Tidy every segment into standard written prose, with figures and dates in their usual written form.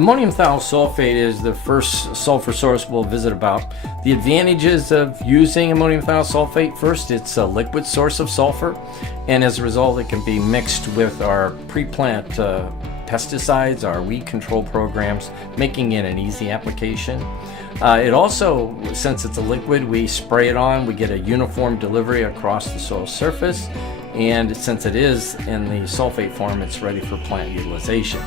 Ammonium thiosulfate is the first sulfur source we'll visit about. The advantages of using ammonium thiosulfate: first, it's a liquid source of sulfur, and as a result it can be mixed with our pre-plant pesticides, our weed control programs, making it an easy application. It also, since it's a liquid, we spray it on, we get a uniform delivery across the soil surface, and since it is in the sulfate form, it's ready for plant utilization.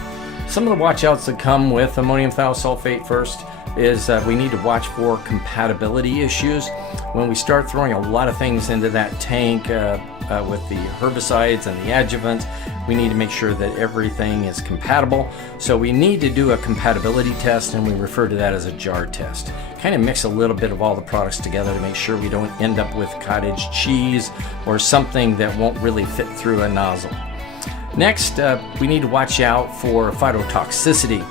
Some of the watch-outs that come with ammonium thiosulfate first is we need to watch for compatibility issues. When we start throwing a lot of things into that tank with the herbicides and the adjuvant, we need to make sure that everything is compatible. So we need to do a compatibility test, and we refer to that as a jar test. Kind of mix a little bit of all the products together to make sure we don't end up with cottage cheese or something that won't really fit through a nozzle. Next, we need to watch out for phytotoxicity.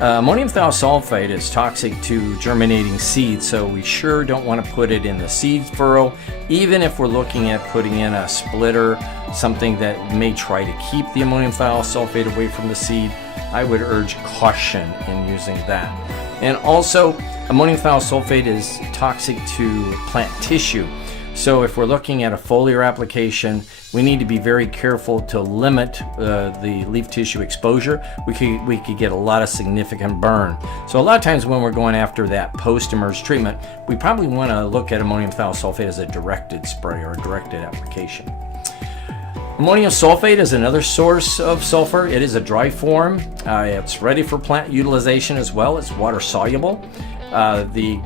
Ammonium thiosulfate is toxic to germinating seeds, so we sure don't want to put it in the seed furrow. Even if we're looking at putting in a splitter, something that may try to keep the ammonium thiosulfate away from the seed, I would urge caution in using that. And also, ammonium thiosulfate is toxic to plant tissue. So if we're looking at a foliar application, we need to be very careful to limit the leaf tissue exposure. We could get a lot of significant burn. So a lot of times when we're going after that post-emerge treatment, we probably want to look at ammonium thiosulfate as a directed spray or a directed application. Ammonium sulfate is another source of sulfur. It is a dry form. It's ready for plant utilization as well. It's water soluble. The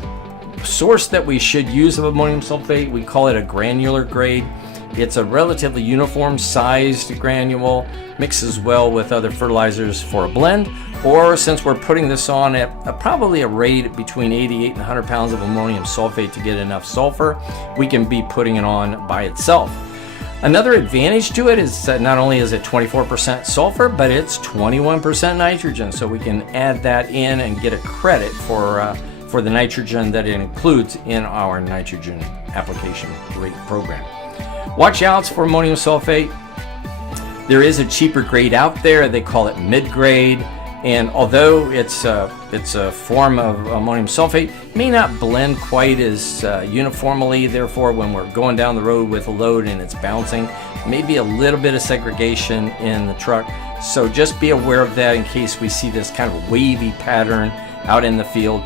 source that we should use of ammonium sulfate, we call it a granular grade. It's a relatively uniform sized granule, mixes well with other fertilizers for a blend, or since we're putting this on at probably a rate between 88 and 100 pounds of ammonium sulfate to get enough sulfur, we can be putting it on by itself. Another advantage to it is that not only is it 24% sulfur, but it's 21% nitrogen, so we can add that in and get a credit for the nitrogen that it includes in our nitrogen application rate program. Watch outs for ammonium sulfate. There is a cheaper grade out there. They call it mid-grade, and although it's a form of ammonium sulfate, it may not blend quite as uniformly. Therefore, when we're going down the road with a load and it's bouncing, maybe a little bit of segregation in the truck. So just be aware of that in case we see this kind of wavy pattern out in the field.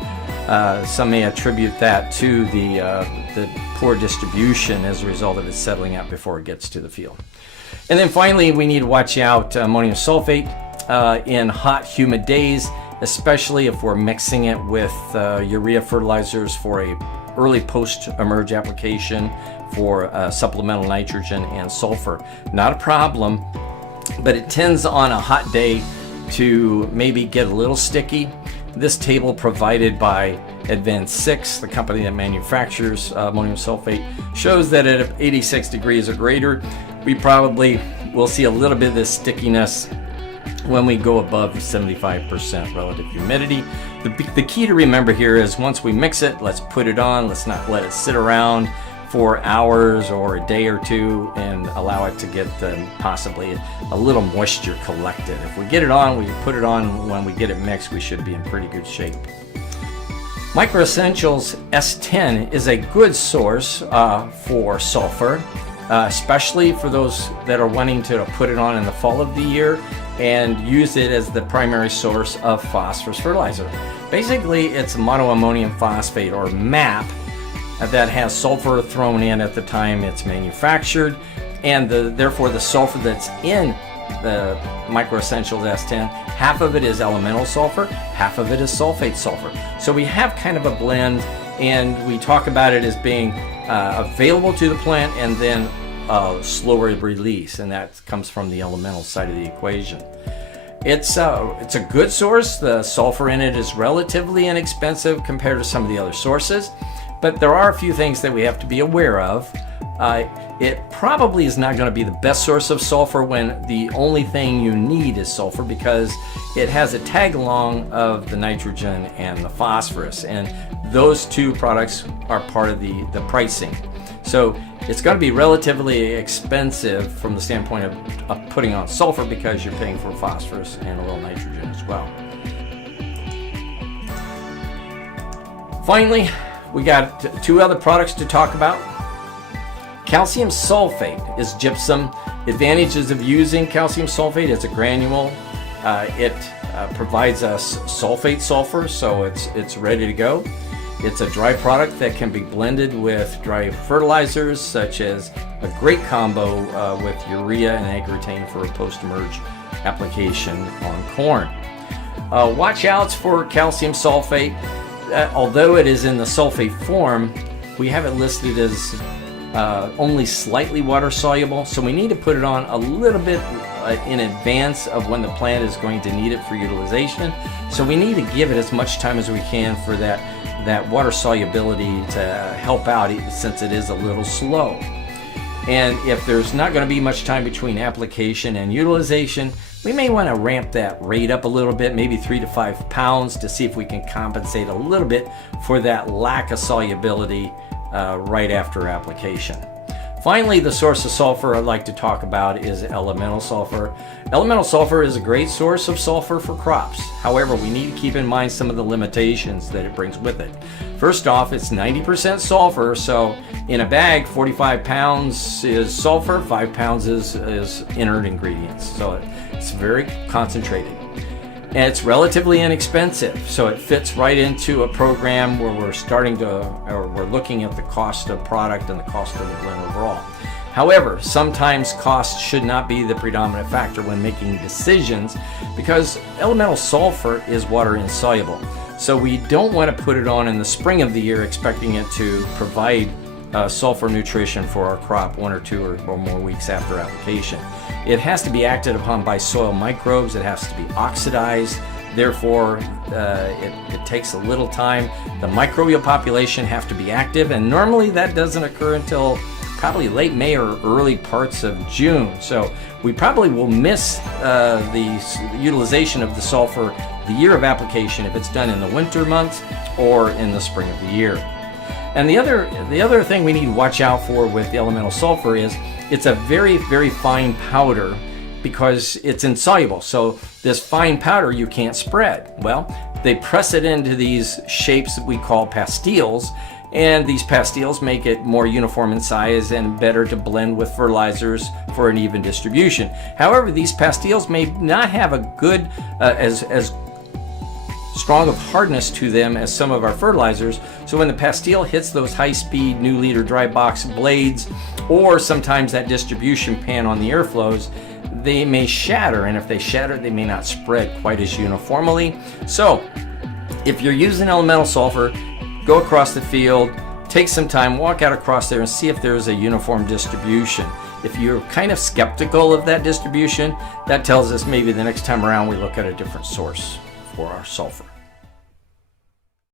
Some may attribute that to the poor distribution as a result of it settling out before it gets to the field. And then finally, we need to watch out ammonium sulfate in hot, humid days, especially if we're mixing it with urea fertilizers for a early post-emerge application for supplemental nitrogen and sulfur. Not a problem, but it tends on a hot day to maybe get a little sticky. This table provided by Advanced 6, the company that manufactures ammonium sulfate, shows that at 86 degrees or greater, we probably will see a little bit of this stickiness when we go above 75% relative humidity. The key to remember here is once we mix it, let's put it on. Let's not let it sit around for hours or a day or two and allow it to get possibly a little moisture collected. If we get it on, we put it on when we get it mixed, we should be in pretty good shape. MicroEssentials S-10 is a good source for sulfur, especially for those that are wanting to put it on in the fall of the year and use it as the primary source of phosphorus fertilizer. Basically, it's monoammonium phosphate, or MAP, that has sulfur thrown in at the time it's manufactured, and therefore the sulfur that's in the MicroEssentials S-10, half of it is elemental sulfur, half of it is sulfate sulfur. So we have kind of a blend, and we talk about it as being available to the plant and then slower release, and that comes from the elemental side of the equation. It's a good source. The sulfur in it is relatively inexpensive compared to some of the other sources, but there are a few things that we have to be aware of. It probably is not going to be the best source of sulfur when the only thing you need is sulfur, because it has a tag along of the nitrogen and the phosphorus, and those two products are part of the pricing. So it's going to be relatively expensive from the standpoint of putting on sulfur, because you're paying for phosphorus and a little nitrogen as well. Finally, we got two other products to talk about. Calcium sulfate is gypsum. Advantages of using calcium sulfate: it's a granule. It provides us sulfate sulfur, so it's ready to go. It's a dry product that can be blended with dry fertilizers, such as a great combo with urea and agrotane for a post-emerge application on corn. Watch outs for calcium sulfate. Although it is in the sulfate form, we have it listed as only slightly water soluble, so we need to put it on a little bit in advance of when the plant is going to need it for utilization. So we need to give it as much time as we can for that water solubility to help out, since it is a little slow. And if there's not going to be much time between application and utilization, we may want to ramp that rate up a little bit, maybe 3 to 5 pounds, to see if we can compensate a little bit for that lack of solubility right after application. Finally, the source of sulfur I'd like to talk about is elemental sulfur. Elemental sulfur is a great source of sulfur for crops. However, we need to keep in mind some of the limitations that it brings with it. First off, it's 90% sulfur, so in a bag, 45 pounds is sulfur, 5 pounds is inert ingredients. So it's very concentrated. And it's relatively inexpensive, so it fits right into a program where we're looking at the cost of product and the cost of the blend overall. However, sometimes cost should not be the predominant factor when making decisions, because elemental sulfur is water insoluble. So we don't want to put it on in the spring of the year expecting it to provide sulfur nutrition for our crop 1 or 2 or more weeks after application. It has to be acted upon by soil microbes. It has to be oxidized. Therefore, it takes a little time. The microbial population have to be active, and normally that doesn't occur until probably late May or early parts of June. So we probably will miss the utilization of the sulfur the year of application if it's done in the winter months or in the spring of the year. And the other thing we need to watch out for with the elemental sulfur is it's a very, very fine powder, because it's insoluble. So this fine powder you can't spread. Well, they press it into these shapes that we call pastilles, and these pastilles make it more uniform in size and better to blend with fertilizers for an even distribution. However, these pastilles may not have a good as strong of hardness to them as some of our fertilizers. So when the pastille hits those high-speed new liter dry box blades, or sometimes that distribution pan on the airflows, they may shatter, and if they shatter, they may not spread quite as uniformly. So if you're using elemental sulfur, go across the field, take some time, walk out across there and see if there's a uniform distribution. If you're kind of skeptical of that distribution, that tells us maybe the next time around we look at a different source for our sulfur.